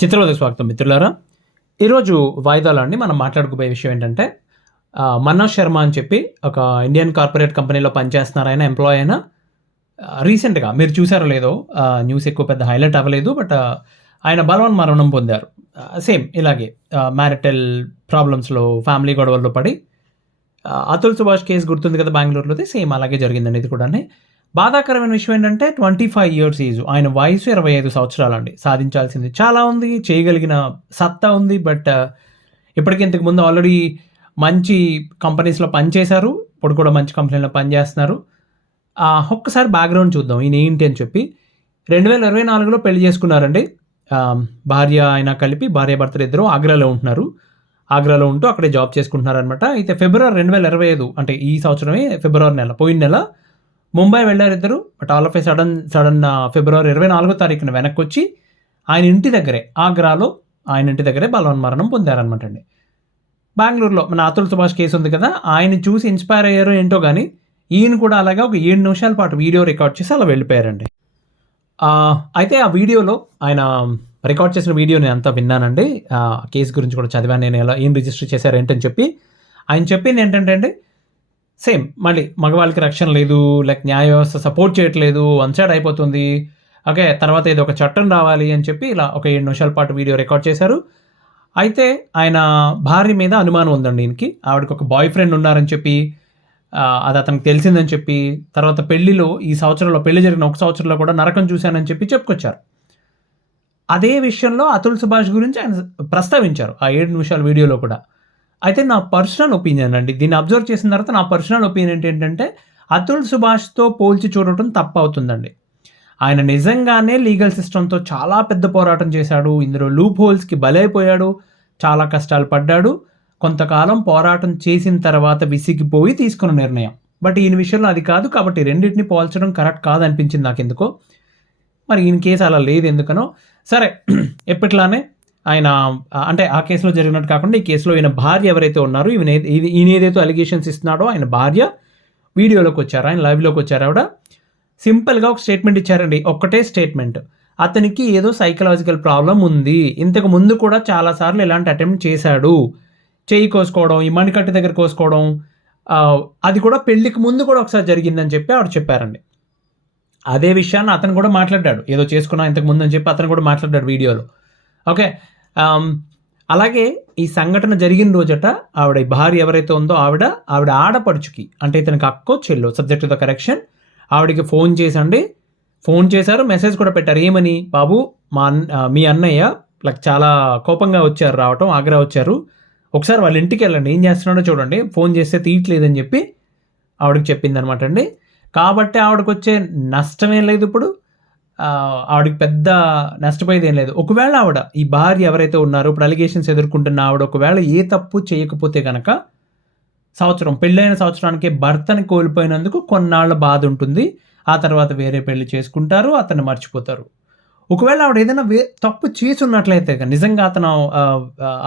చిత్రవదకు స్వాగతం మిత్రులారా. ఈరోజు వాయిదాలో అండి మనం మాట్లాడుకోబోయే విషయం ఏంటంటే మనోజ్ శర్మ అని చెప్పి ఒక ఇండియన్ కార్పొరేట్ కంపెనీలో పనిచేస్తున్నారు. ఆయన ఎంప్లాయ్ అయినా రీసెంట్గా మీరు చూసారో లేదో న్యూస్ ఎక్కువ పెద్ద హైలైట్ అవ్వలేదు. బట్ ఆయన బలవన్మరణం పొందారు. సేమ్ ఇలాగే మ్యారిటల్ ప్రాబ్లమ్స్లో ఫ్యామిలీ గొడవల్లో పడి అతుల్ సుభాష్ కేసు గుర్తుంది కదా బెంగళూరులోది, సేమ్ అలాగే జరిగిందండి ఇది కూడా. బాధాకరమైన విషయం ఏంటంటే 25 ఇయర్స్ ఏజ్, ఆయన వయసు 25 సంవత్సరాలండి. సాధించాల్సింది చాలా ఉంది, చేయగలిగిన సత్తా ఉంది. బట్ ఇప్పటికి ఇంతకు ముందు ఆల్రెడీ మంచి కంపెనీస్లో పనిచేశారు, ఇప్పుడు కూడా మంచి కంపెనీలో పనిచేస్తున్నారు. ఒక్కసారి బ్యాక్గ్రౌండ్ చూద్దాం ఈయన ఏంటి అని చెప్పి. 2024లో పెళ్లి చేసుకున్నారండి. భార్య ఆయన కలిపి భార్యాభర్తలు ఇద్దరు ఆగ్రాలో ఉంటున్నారు. ఆగ్రాలో ఉంటూ అక్కడే జాబ్ చేసుకుంటున్నారనమాట. అయితే ఫిబ్రవరి 2025 అంటే ఈ సంవత్సరమే ఫిబ్రవరి నెల, పోయిన నెల ముంబై వెళ్ళారు ఇద్దరు. But all of a sudden February 24వ తారీఖున వెనక్కి వచ్చి ఆయన ఇంటి దగ్గరే, ఆగ్రాలో ఆయన ఇంటి దగ్గరే బలవన్మరణం పొందారనమాట అండి. బెంగళూరులో మన అతుల్ సుభాష్ కేసు ఉంది కదా, ఆయన చూసి ఇన్స్పైర్ అయ్యారో ఏంటో కానీ ఈయన కూడా అలాగే ఒక 7 నిమిషాల పాటు వీడియో రికార్డ్ చేసి అలా వెళ్ళిపోయారండి. అయితే ఆ వీడియోలో ఆయన రికార్డ్ చేసిన వీడియో నేను అంతా విన్నానండి. కేసు గురించి కూడా చదివాను నేను, ఎలా ఏం రిజిస్టర్ చేశారు ఏంటని చెప్పి. ఆయన చెప్పింది ఏంటంటే అండి, సేమ్ మళ్ళీ మగవాళ్ళకి రక్షణ లేదు, లైక్ న్యాయ వ్యవస్థ సపోర్ట్ చేయట్లేదు, వన్ సైడ్ అయిపోతుంది, ఓకే తర్వాత ఏదో ఒక చట్టం రావాలి అని చెప్పి ఇలా ఒక 7 నిమిషాల పాటు వీడియో రికార్డ్ చేశారు. అయితే ఆయన భార్య మీద అనుమానం ఉందండి ఈయనకి. ఆవిడకి ఒక బాయ్ ఫ్రెండ్ ఉన్నారని చెప్పి, అది అతనికి తెలిసిందని చెప్పి, తర్వాత పెళ్లిలో ఈ సంవత్సరంలో పెళ్లి జరిగిన ఒక సంవత్సరంలో కూడా నరకం చూశానని చెప్పి చెప్పుకొచ్చారు. అదే విషయంలో అతుల్ సుభాష్ గురించి ఆయన ప్రస్తావించారు ఆ 7 నిమిషాల వీడియోలో కూడా. అయితే నా పర్సనల్ ఒపీనియన్ అండి, దీన్ని అబ్జర్వ్ చేసిన తర్వాత నా పర్సనల్ ఒపీనియన్ ఏంటంటే అతుల్ సుభాష్తో పోల్చి చూడటం తప్పు అవుతుందండి. ఆయన నిజంగానే లీగల్ సిస్టంతో చాలా పెద్ద పోరాటం చేశాడు, ఇందులో లూప్ హోల్స్కి బలైపోయాడు, చాలా కష్టాలు పడ్డాడు. కొంతకాలం పోరాటం చేసిన తర్వాత విసిగిపోయి తీసుకున్న నిర్ణయం. బట్ ఈయన విషయంలో అది కాదు, కాబట్టి రెండింటిని పోల్చడం కరెక్ట్ కాదనిపించింది నాకు ఎందుకో. మరి ఈయన కేసు అలా లేదు ఎందుకనో. సరే, ఎప్పట్లానే ఆయన అంటే ఆ కేసులో జరిగినట్టు కాకుండా ఈ కేసులో ఈయన భార్య ఎవరైతే ఉన్నారో, ఈయన ఏదైతే అలిగేషన్స్ ఇస్తున్నాడో ఆయన భార్య వీడియోలోకి వచ్చారు, ఆయన లైవ్లోకి వచ్చారు. ఆవిడ సింపుల్గా ఒక స్టేట్మెంట్ ఇచ్చారండి, ఒక్కటే స్టేట్మెంట్. అతనికి ఏదో సైకలాజికల్ ప్రాబ్లం ఉంది, ఇంతకు ముందు కూడా చాలాసార్లు ఇలాంటి అటెంప్ట్ చేశాడు, చేయి కోసుకోవడం, ఈ మణికట్టు దగ్గర కోసుకోవడం, అది కూడా పెళ్లికి ముందు కూడా ఒకసారి జరిగిందని చెప్పి ఆవిడ చెప్పారండి. అదే విషయాన్ని అతను కూడా మాట్లాడాడు, ఏదో చేసుకున్నా ఇంతకు ముందు అని చెప్పి అతను కూడా మాట్లాడాడు వీడియోలో. ఓకే, అలాగే ఈ సంఘటన జరిగిన రోజట ఆవిడ భార్య ఎవరైతే ఉందో ఆవిడ ఆడపడుచుకి, అంటే ఇతనికి అక్కో చెల్లో, సబ్జెక్ట్ ద కరెక్షన్, ఆవిడకి ఫోన్ చేశారు, మెసేజ్ కూడా పెట్టారు. ఏమని, బాబు మీ అన్నయ్య లైక్ చాలా కోపంగా వచ్చారు, రావటం ఆగ్రా వచ్చారు, ఒకసారి వాళ్ళ ఇంటికి వెళ్ళండి, ఏం చేస్తున్నాడో చూడండి, ఫోన్ చేస్తే తీయట్లేదని చెప్పి ఆవిడకి చెప్పింది అనమాట అండి. కాబట్టి ఆవిడకి వచ్చే నష్టమేం లేదు, ఇప్పుడు ఆవిడకి పెద్ద నష్టపోయేది ఏం లేదు. ఒకవేళ ఆవిడ ఈ భార్య ఎవరైతే ఉన్నారో ఇప్పుడు అలిగేషన్స్ ఎదుర్కొంటున్న ఆవిడ ఒకవేళ ఏ తప్పు చేయకపోతే కనుక పెళ్ళైన సంవత్సరానికి భర్తని కోల్పోయినందుకు కొన్నాళ్ళ బాధ ఉంటుంది, ఆ తర్వాత వేరే పెళ్లి చేసుకుంటారు, అతన్ని మర్చిపోతారు. ఒకవేళ ఆవిడ ఏదైనా తప్పు చేసి ఉన్నట్లయితే, నిజంగా అతను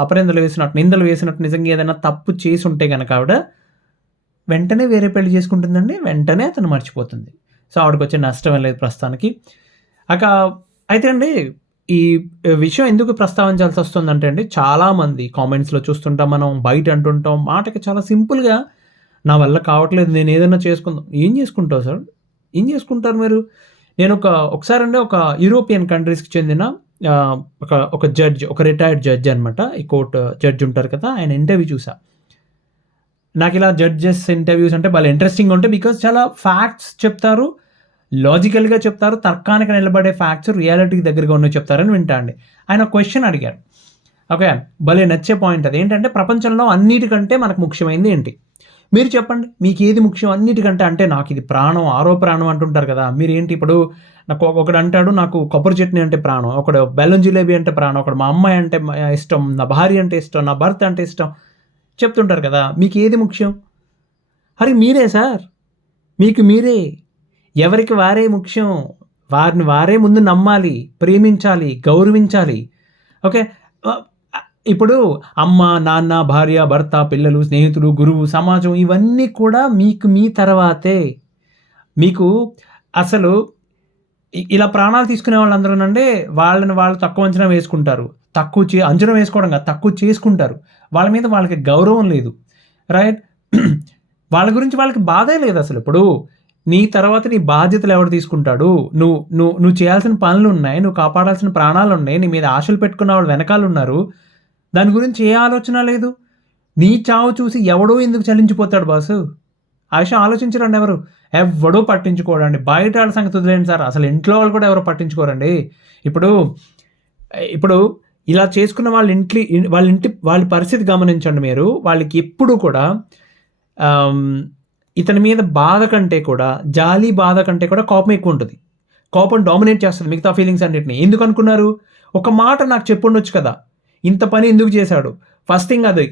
అపరిందలు వేసినట్టు, నిందలు వేసినట్టు నిజంగా ఏదైనా తప్పు చేసి ఉంటే కనుక ఆవిడ వెంటనే వేరే పెళ్లి చేసుకుంటుందండి, వెంటనే అతను మర్చిపోతుంది. సో ఆవిడకి వచ్చే నష్టం లేదు ప్రస్తుతానికి. అయితే అండి, ఈ విషయం ఎందుకు ప్రస్తావించాల్సి వస్తుందంటే అండి, చాలామంది కామెంట్స్లో చూస్తుంటాం, మనం బయట అంటుంటాం, మాటకి చాలా సింపుల్గా నా వల్ల కావట్లేదు, నేను ఏదైనా చేసుకుందాం. ఏం చేసుకుంటావు సార్, ఏం చేసుకుంటారు మీరు? నేను ఒకసారి అండి ఒక యూరోపియన్ కంట్రీస్కి చెందిన ఒక జడ్జ్, ఒక రిటైర్డ్ జడ్జ్ అనమాట, ఈ కోర్టు జడ్జ్ ఉంటారు కదా, ఆయన ఇంటర్వ్యూ చూసా. నాకు ఇలా జడ్జెస్ ఇంటర్వ్యూస్ అంటే చాలా ఇంట్రెస్టింగ్ ఉంటాయి, బికాజ్ చాలా ఫ్యాక్ట్స్ చెప్తారు, లాజికల్గా చెప్తారు, తర్కానికి నిలబడే ఫ్యాక్ట్స్, రియాలిటీకి దగ్గరగా ఉన్నవి చెప్తారని వింటా అండి. ఆయన క్వశ్చన్ అడిగారు, ఓకే, భలే నచ్చే పాయింట్ అది. ఏంటంటే ప్రపంచంలో అన్నిటికంటే మనకు ముఖ్యమైనది ఏంటి, మీరు చెప్పండి, మీకు ఏది ముఖ్యం అన్నిటికంటే? అంటే నాకు ఇది ప్రాణం, ఆరో ప్రాణం అంటుంటారు కదా, మీరు ఏంటి ఇప్పుడు నాకు ఒకడు అంటాడు నాకు కొబ్బరి చట్నీ అంటే ప్రాణం, ఒకడు బెల్లం జిలేబీ అంటే ప్రాణం, ఒకడు మా అమ్మాయి అంటే ఇష్టం, నా భార్య అంటే ఇష్టం, నా భర్త అంటే ఇష్టం చెప్తుంటారు కదా, మీకు ఏది ముఖ్యం? అరే మీరే సార్, మీకు మీరే, ఎవరికి వారే ముఖ్యం, వారిని వారే ముందు నమ్మాలి, ప్రేమించాలి, గౌరవించాలి. ఓకే, ఇప్పుడు అమ్మ, నాన్న, భార్య, భర్త, పిల్లలు, స్నేహితులు, గురువు, సమాజం, ఇవన్నీ కూడా మీకు మీ తర్వాతే. మీకు అసలు ఇలా ప్రాణాలు తీసుకునే వాళ్ళందరూనండి వాళ్ళని వాళ్ళు తక్కువ అంచనా వేసుకుంటారు. అంచనా వేసుకోవడం కాదు, తక్కువ చేసుకుంటారు. వాళ్ళ మీద వాళ్ళకి గౌరవం లేదు, రైట్? వాళ్ళ గురించి వాళ్ళకి బాధే లేదు అసలు. ఇప్పుడు నీ తర్వాత నీ బాధ్యతలు ఎవడు తీసుకుంటాడు? నువ్వు చేయాల్సిన పనులు ఉన్నాయి, నువ్వు కాపాడాల్సిన ప్రాణాలు ఉన్నాయి, నీ మీద ఆశలు పెట్టుకున్న వాళ్ళు వెనకాల ఉన్నారు. దాని గురించి ఏ ఆలోచన లేదు. నీ చావు చూసి ఎవడో ఎందుకు చలించిపోతాడు బాసు? ఆ విషయం ఆలోచించరండి ఎవరు. ఎవడో పట్టించుకోడండి. బయట వాళ్ళ సంగతి వదిలేండి సార్, అసలు ఇంట్లో వాళ్ళు కూడా ఎవరు పట్టించుకోరండి. ఇప్పుడు ఇలా చేసుకున్న వాళ్ళ పరిస్థితి గమనించండి మీరు. వాళ్ళకి ఎప్పుడు కూడా ఇతని మీద బాధ కంటే కూడా, జాలి బాధ కంటే కూడా కోపం ఎక్కువ ఉంటుంది. కోపం డామినేట్ చేస్తుంది మిగతా ఫీలింగ్స్ అన్నిటిని. ఎందుకు అనుకున్నారు? ఒక మాట నాకు చెప్పుండొచ్చు కదా, ఇంత పని ఎందుకు చేశాడు. ఫస్ట్ థింగ్ అది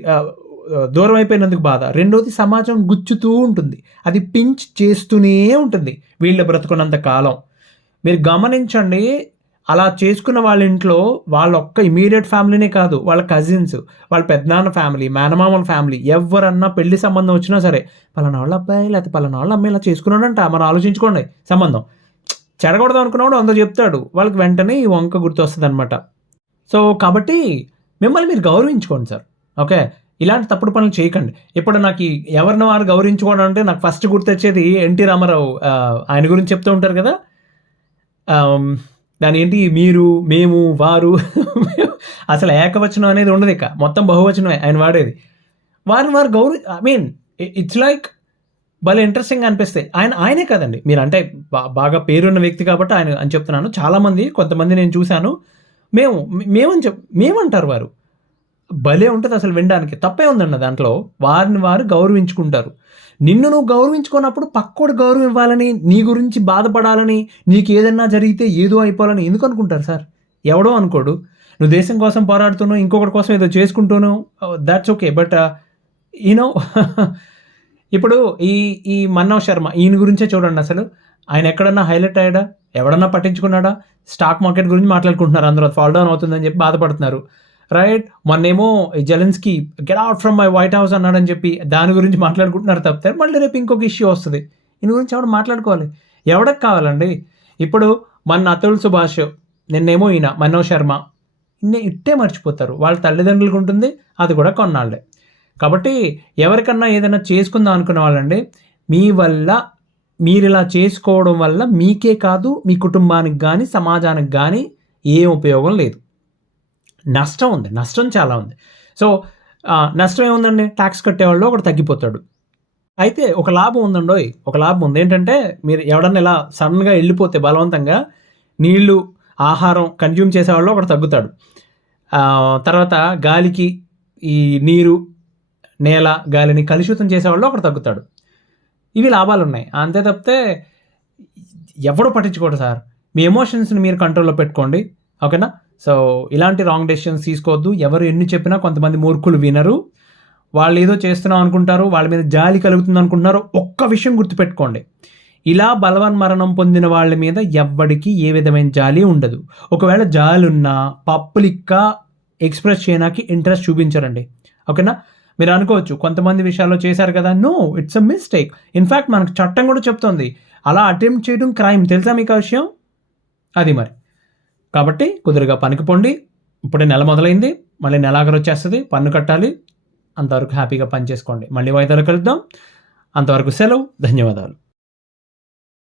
దూరం అయిపోయినందుకు బాధ. రెండోది సమాజం గుచ్చుతూ ఉంటుంది, అది పించ్ చేస్తూనే ఉంటుంది వీళ్ళ బ్రతుకున్నంత కాలం. మీరు గమనించండి, అలా చేసుకున్న వాళ్ళ ఇంట్లో వాళ్ళ ఒక్క ఇమీడియట్ ఫ్యామిలీనే కాదు, వాళ్ళ కజిన్స్, వాళ్ళ పెద్దనాన్న ఫ్యామిలీ, మేనమామల ఫ్యామిలీ, ఎవరన్నా పెళ్లి సంబంధం వచ్చినా సరే, పలానా వాళ్ళ అబ్బాయి లేకపోతే పలానా వాళ్ళ అమ్మాయి ఇలా చేసుకున్నాడంట, మనం ఆలోచించుకోండి. సంబంధం చెడగొడదాం అనుకున్నాడు అందరూ చెప్తాడు, వాళ్ళకి వెంటనే ఈ వంక గుర్తొస్తుంది అనమాట. సో కాబట్టి మిమ్మల్ని మీరు గౌరవించుకోండి సార్, ఓకే? ఇలాంటి తప్పుడు పనులు చేయకండి. ఇప్పుడు నాకు ఎవరిని వారు గౌరవించుకోవడం అంటే నాకు ఫస్ట్ గుర్తొచ్చేది ఎన్టీ రామారావు. ఆయన గురించి చెప్తూ ఉంటారు కదా, దాని ఏంటి, మీరు, మేము, వారు. అసలు ఏకవచనం అనేది ఉండదు, ఇక మొత్తం బహువచనమే ఆయన వాడేది. వారిని వారు ఇట్స్ లైక్ భలే ఇంట్రెస్టింగ్ అనిపిస్తాయి. ఆయనే కదండి, మీరు అంటే బాగా పేరున్న వ్యక్తి కాబట్టి ఆయన అని చెప్తున్నాను. చాలామంది, కొంతమంది నేను చూశాను, మేమంటారు వారు. భలే ఉంటుంది అసలు వినడానికి. తప్పే ఉందన్న దాంట్లో. వారిని వారు గౌరవించుకుంటారు. నిన్ను నువ్వు గౌరవించుకున్నప్పుడు పక్కోడు గౌరవం ఇవ్వాలని, నీ గురించి బాధపడాలని, నీకు ఏదన్నా జరిగితే ఏదో అయిపోవాలని ఎందుకు అనుకుంటారు సార్? ఎవడో అనుకోడు. నువ్వు దేశం కోసం పోరాడుతున్నావు, ఇంకొకటి కోసం ఏదో చేసుకుంటున్నావు, దాట్స్ ఓకే. బట్ యూనో ఇప్పుడు ఈ మన్నవ్ శర్మ, ఈయన గురించే చూడండి. అసలు ఆయన ఎక్కడన్నా హైలైట్ అయ్యాడా? ఎవడన్నా పట్టించుకున్నాడా? స్టాక్ మార్కెట్ గురించి మాట్లాడుకుంటున్నారు అందరూ, ఫాల్ డౌన్ అవుతుందని చెప్పి బాధపడుతున్నారు, రైట్? మొన్నేమో Zelensky get out from my White House అన్నాడని చెప్పి దాని గురించి మాట్లాడుకుంటున్నారు తప్పితే, మళ్ళీ రేపు ఇంకొక ఇష్యూ వస్తుంది. దీని గురించి ఎవడు మాట్లాడుకోవాలి? ఎవడకి కావాలండి? ఇప్పుడు మన అతుల్ సుభాష్, నిన్నేమో ఈయన మన్నవ్ శర్మ, ఇట్టే మర్చిపోతారు. వాళ్ళ తల్లిదండ్రులకు ఉంటుంది, అది కూడా కొన్నాళ్ళే. కాబట్టి ఎవరికన్నా ఏదైనా చేసుకుందాం అనుకునే వాళ్ళండి, మీరు ఇలా చేసుకోవడం వల్ల మీకే కాదు, మీ కుటుంబానికి కానీ సమాజానికి కానీ ఏం ఉపయోగం లేదు. నష్టం ఉంది, నష్టం చాలా ఉంది. సో నష్టం ఏముందండి? ట్యాక్స్ కట్టేవాళ్ళు ఒకటి తగ్గిపోతాడు. అయితే ఒక లాభం ఉందండోయ్, ఒక లాభం ఉంది. ఏంటంటే, మీరు ఎవడన్నా ఇలా సడన్గా వెళ్ళిపోతే బలవంతంగా నీళ్లు, ఆహారం కన్జ్యూమ్ చేసేవాళ్ళు ఒకటి తగ్గుతాడు. తర్వాత గాలికి, ఈ నీరు, నేల, గాలిని కలుషితం చేసేవాళ్ళు ఒకటి తగ్గుతాడు. ఇవి లాభాలు ఉన్నాయి. అంతే తప్పితే ఎవడో పట్టించుకోడు సార్. మీ ఎమోషన్స్ని మీరు కంట్రోల్లో పెట్టుకోండి, ఓకేనా? సో ఇలాంటి రాంగ్ డెసిషన్స్ తీసుకోవద్దు. ఎవరు ఎన్ని చెప్పినా కొంతమంది మూర్ఖులు వినరు. వాళ్ళు ఏదో చేస్తున్నాం అనుకుంటారు, వాళ్ళ మీద జాలి కలుగుతుంది అనుకుంటున్నారు. ఒక్క విషయం గుర్తుపెట్టుకోండి, ఇలా బలవన్మరణం పొందిన వాళ్ళ మీద ఎవ్వడికి ఏ విధమైన జాలి ఉండదు. ఒకవేళ జాలి ఉన్నా పబ్లిక్గా ఎక్స్ప్రెస్ చేయడానికి ఇంట్రెస్ట్ చూపించరండి, ఓకేనా? మీరు అనుకోవచ్చు కొంతమంది విషయాల్లో చేశారు కదా. No, it's a mistake. In fact మనకు చట్టం కూడా చెప్తుంది అలా అటెంప్ట్ చేయడం క్రైమ్. తెలుసా మీకు ఆ విషయం? అది మరి. కాబట్టి కుదురుగా పనికి పోండి. ఇప్పుడే నెల మొదలైంది, మళ్ళీ నెలాఖరు వచ్చేస్తుంది, పన్ను కట్టాలి. అంతవరకు హ్యాపీగా పని చేసుకోండి. మళ్ళీ వాయిదాలు కలుద్దాం. అంతవరకు సెలవు. ధన్యవాదాలు.